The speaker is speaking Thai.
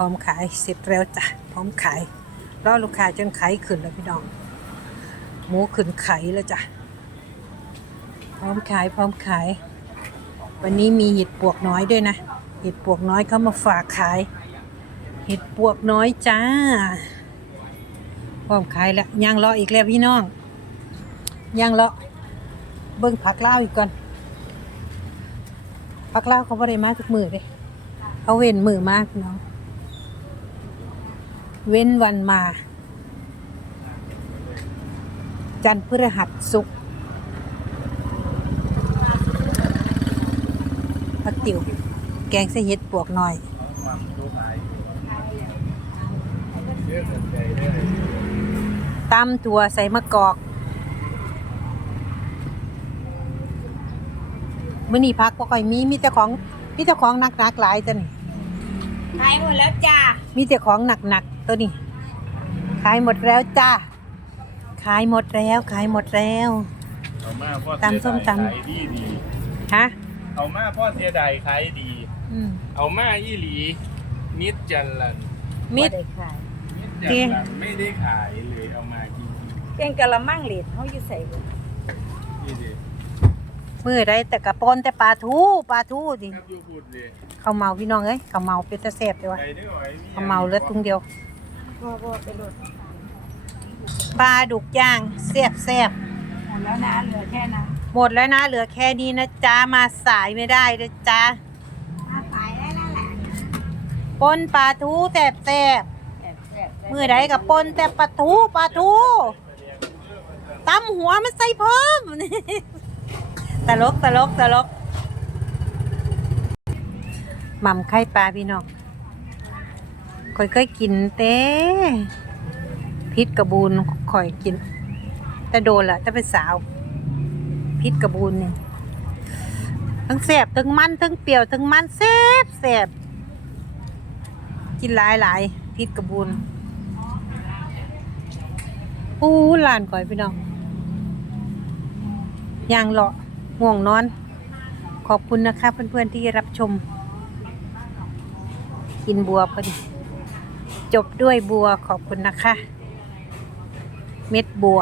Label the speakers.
Speaker 1: พร้อมขายเสร็จแล้วจ้ะพร้อมขายรอลูกค้าจนไข่ขึ้นแล้วพี่น้อง หมูขึ้นไข่แล้วจ้ะพร้อมขายพร้อมขาย วันนี้มีเห็ดปวกน้อยด้วยนะเห็ดปวกน้อยเข้ามาฝากขาย เห็ดปวกน้อยจ้าพร้อมขายแล้วย่างรออีกแล้วพี่น้องย่างรอเบิ้งผักเล่าอีกก่อนผักเล่าเขาบ่ได้มาทุกมือเลยเขาเว้นมือมากพี่น้อง เว้นวันมา จันทร์พฤหัสศุกร์ผักติ๋วแกงใส่เห็ดปวกหน่อย ตำถั่วใส่มะกอกมื้อนี้พักบ่ค่อยมีมีแต่ของมีแต่ของหนักหลายตัวนี่
Speaker 2: ขายหมดแล้วจ้า
Speaker 1: มีแต่ของหนักๆตัวนี้ ขายหมดแล้วจ้า ขายหมดแล้ว ขายหมดแล้ว
Speaker 3: เอามาพ่อ
Speaker 1: ตำส้มตำ
Speaker 3: ขายดีดี
Speaker 1: ฮะ
Speaker 3: เอามาพ่อเสียดายขายดี
Speaker 1: อืม
Speaker 3: เอามาอีหลีนิดจันลัน
Speaker 1: มิด
Speaker 2: ได้ขาย
Speaker 3: นิดจันลันไม่ได้ขายเลยเอามาจริง
Speaker 2: เป็นกะละมังเหรียญเขาอยู่ใส่บ่
Speaker 3: ๆนี่ดิ
Speaker 1: มือได้แต่กระปนแต่ปลาทูปลาทูดิ
Speaker 3: ครับอยู่พูดเลย
Speaker 1: เขาวเมาพี่น้องเอ้ยเขาวเมาเป็นตะแสบเลยวะ
Speaker 3: ไปได้หน่อย
Speaker 1: เขาวเมาเลือดทุงเดียว
Speaker 2: บ่บ่ไปโหลด
Speaker 1: ปลาดุกย่างแซ่บแซ่บ
Speaker 2: หมดแล้วนะเหลือแค่นั้น
Speaker 1: หมดแล้วนะเหลือแค่นี้นะจ้ามาสายไม่ได้นะจ้า
Speaker 2: ถ้าขายได้แล้วแหละ
Speaker 1: ปนปลาทูแซ่บแซ่บ
Speaker 2: แซ่บแซ่บ
Speaker 1: มือใดกับปนแต่ปลาทูปลาทูตำหัวมันใส่พร้อม ตลกตลกตลกหม่ำไข่ปลาพี่น้องข่อยเคยกินเต้พิษกระบูนข่อยกิน แต่โดนละแต่เป็นสาวพิษกระบูนนี่ทั้งแสบทั้งมันทั้งเปรี้ยวทั้งมันแสบแสบกินหลายหลายพิษกระบูนอู้หลานข่อยพี่น้องย่างเลาะ ง่วงนอน ขอบคุณนะคะ เพื่อนๆที่รับชม กินบัวพอดีจบด้วยบัวขอบคุณนะคะ เม็ดบัว